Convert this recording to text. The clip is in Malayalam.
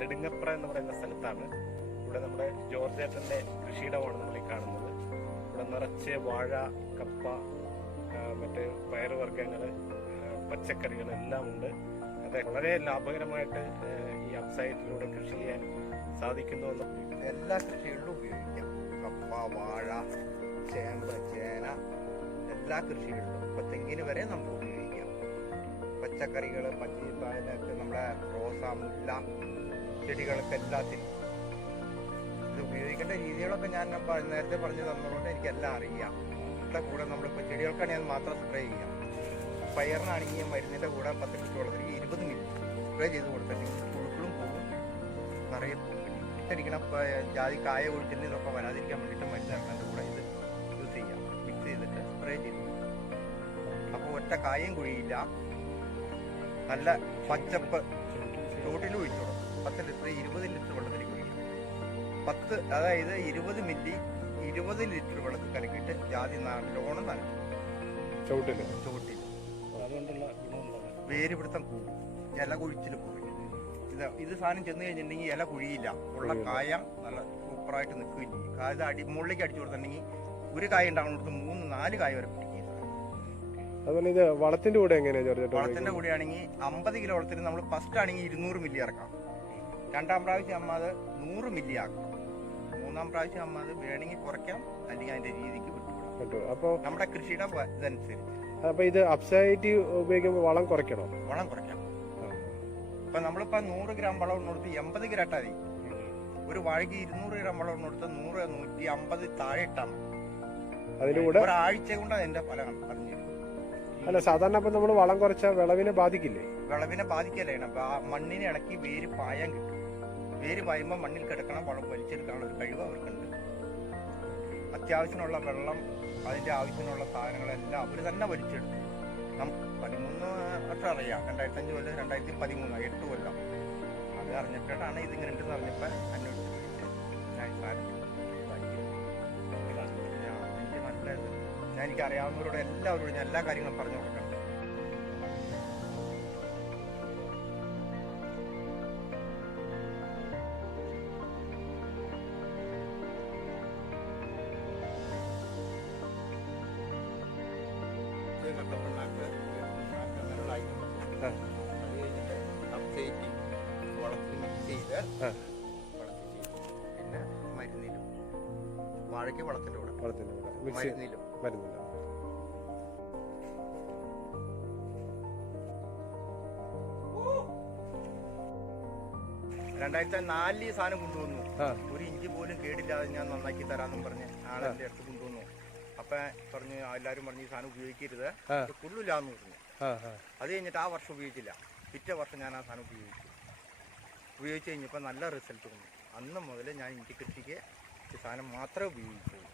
നെടുങ്ങപ്ര എന്ന് പറയുന്ന സ്ഥലത്താണ്. ഇവിടെ നമ്മുടെ ജോർജേട്ടൻ്റെ കൃഷിയിടമാണ് നമ്മൾ ഈ കാണുന്നത്. ഇവിടെ നിറച്ച് വാഴ, കപ്പ, മറ്റ് പയറുവർഗ്ഗങ്ങൾ, പച്ചക്കറികൾ എല്ലാം ഉണ്ട്. അത് വളരെ ലാഭകരമായിട്ട് ഈ അപ്സൈറ്റിലൂടെ കൃഷി ചെയ്യാൻ സാധിക്കുന്നുവെന്ന് എല്ലാ കൃഷികളിലും ഉപയോഗിക്കാം. കപ്പ, വാഴ, ചേമ്പ്, ചേന, എല്ലാ കൃഷികളിലും. ഇപ്പം തെങ്ങിന് വരെ നമുക്ക് ഉപയോഗിക്കാം. പച്ചക്കറികൾ, പച്ചക്കറികളൊക്കെ നമ്മുടെ റോസ, മുല്ല ചെടികളൊക്കെ എല്ലാത്തിനും ഇത് ഉപയോഗിക്കേണ്ട രീതികളൊക്കെ ഞാൻ നേരത്തെ പറഞ്ഞു തന്നതുകൊണ്ട് എനിക്കെല്ലാം അറിയാം. ഇതിൻ്റെ കൂടെ നമ്മളിപ്പോൾ ചെടികൾക്കാണെങ്കിൽ മാത്രം സ്പ്രേ ചെയ്യാം. പയറിനാണെങ്കിൽ മരുന്നിൻ്റെ കൂടെ 10 ലിറ്റർ വെള്ളത്തിൽ 20 മിനിറ്റ് സ്പ്രേ ചെയ്ത് കൊടുത്തിട്ടുണ്ടെങ്കിൽ പുഴുക്കളും പോകും, നിറയെ ഇട്ടടിക്കണ ജാതി കായ ഒഴിച്ചിട്ടൊക്കെ വരാതിരിക്കാൻ വേണ്ടിയിട്ട് മരുന്നിൻ്റെ കൂടെ ഇത് യൂസ് ചെയ്യാം. മിക്സ് ചെയ്തിട്ട് സ്പ്രേ ചെയ്ത് അപ്പോൾ ഒറ്റ കായും കുഴിയില്ല. നല്ല പച്ചപ്പ് ചൂട്ടിൽ ഒഴിച്ചോളും. 10 ലിറ്റർ 20 ലിറ്റർ വെള്ളത്തിൽ കുഴിക്കും. 10 അതായത് 20 മില്ലി 20 ലിറ്റർ വെള്ളത്തിൽ കലക്കിയിട്ട് ജാതി നല്ലോണം നനയ്ക്കും ചുവട്ടിൽ. അതുകൊണ്ടുള്ള ഗുണമുള്ളത് വേരുപിടുത്തം കൂടും, ഇല കൊഴിച്ചിൽ കുറയും. ഇത് സാധനം ചെന്ന് കഴിഞ്ഞിട്ടുണ്ടെങ്കിൽ ഇല കുഴിയില്ല, ഉള്ള കായ നല്ല സൂപ്പറായിട്ട് നിൽക്കുകയും ചെയ്യും. കായ മുകളിലേക്ക് അടിച്ചു കൊടുത്തിട്ടുണ്ടെങ്കിൽ ഒരു കായ ഉണ്ടാകുന്നിടത്ത് 3-4 കായ വരെ പിടിക്കും. അതുപോലെ ഇത് വളത്തിന്റെ കൂടെ എങ്ങനെയാ? വളത്തിന്റെ കൂടെ ആണെങ്കിൽ 50 കിലോ വളത്തിന് നമ്മൾ ഫസ്റ്റ് ആണെങ്കിൽ 200 മില്ലി ഇറക്കാം. 2ാം പ്രാവശ്യം അമ്മ അത് 100 മില്ലി ആക്കാം. 3ാം പ്രാവശ്യം അമ്മ അത് വേണമെങ്കിൽ കുറയ്ക്കാം, അല്ലെങ്കിൽ അതിന്റെ രീതിക്ക് വിട്ടുവിടാം. അപ്പോൾ നമ്മുടെ കൃഷിയുടെ ഇതനുസരിച്ച്. അപ്പൊ ഇത് അപ്സൈറ്റ് ഉപയോഗിക്കുമ്പോൾ വളം കുറയ്ക്കണോ? വളം കുറയ്ക്കാം. ഇപ്പൊ നമ്മളിപ്പോ 100 ഗ്രാം വളം ഇടുന്നിടത്ത് 80 ഗ്രാം ഇട്ടാൽ മതി. ഒരു വാഴയ്ക്ക് 200 ഗ്രാം വളം ഇടുന്നിടത്ത് 100-150 താഴെ ഇട്ടാൽ മതി. അതിന്റെ കൂടെ ഒരാഴ്ച കൊണ്ട് അതിന്റെ ഫലം പറഞ്ഞു. അല്ല, സാധാരണ ഇപ്പൊ നമ്മൾ വളം കുറച്ചാൽ വിളവിനെ ബാധിക്കില്ലേ? വിളവിനെ ബാധിക്കല്ലേ. മണ്ണിനെ ഇളക്കി വേര് പായാൻ കിട്ടും. വേര് പായുമ്പോൾ മണ്ണിൽ കിടക്കണം വളം വലിച്ചെടുക്കാനുള്ള ഒരു കഴിവ് അവർക്കുണ്ട്. അത്യാവശ്യമുള്ള വെള്ളം, അതിന്റെ ആവശ്യമുള്ള സാധനങ്ങളെല്ലാം അവർ തന്നെ വലിച്ചെടുക്കും. 13 വർഷം അറിയാം. 2005 കൊല്ലം 2013 8 കൊല്ലം അത് അറിഞ്ഞപ്പോഴാണ് ഇതിങ്ങനെ ഉണ്ടെന്ന് അറിഞ്ഞപ്പോൾ അന്വേഷിച്ച് എനിക്ക് നല്ലത് എനിക്ക് അറിയാവുന്നവരോട് എല്ലാവരോടും ഞാൻ എല്ലാ കാര്യങ്ങളും പറഞ്ഞു കൊടുക്കണം. പിന്നെ മരുന്നിലും വാഴയ്ക്ക് വളത്തിന്റെ കൂടെ മരുന്നിലും 2004 ഈ സാധനം കൊണ്ടുവന്നു. ഒരു ഇഞ്ചി പോലും കേടില്ലാതെ ഞാൻ നന്നാക്കി തരാമെന്നും പറഞ്ഞ് ആളെ അടുത്ത് കൊണ്ടുവന്നു. അപ്പൊ പറഞ്ഞു എല്ലാവരും പറഞ്ഞു ഈ സാധനം ഉപയോഗിക്കരുത്, കൊള്ളില്ലാന്ന് പറഞ്ഞു. അത് കഴിഞ്ഞിട്ട് ആ വർഷം ഉപയോഗിച്ചില്ല. പിറ്റേ വർഷം ഞാൻ ആ സാധനം ഉപയോഗിച്ച് കഴിഞ്ഞപ്പോൾ നല്ല റിസൾട്ട് വന്നു. അന്ന് മുതൽ ഞാൻ ഇഞ്ചി കൃഷിക്ക് ഈ സാധനം മാത്രമേ ഉപയോഗിച്ചുള്ളൂ.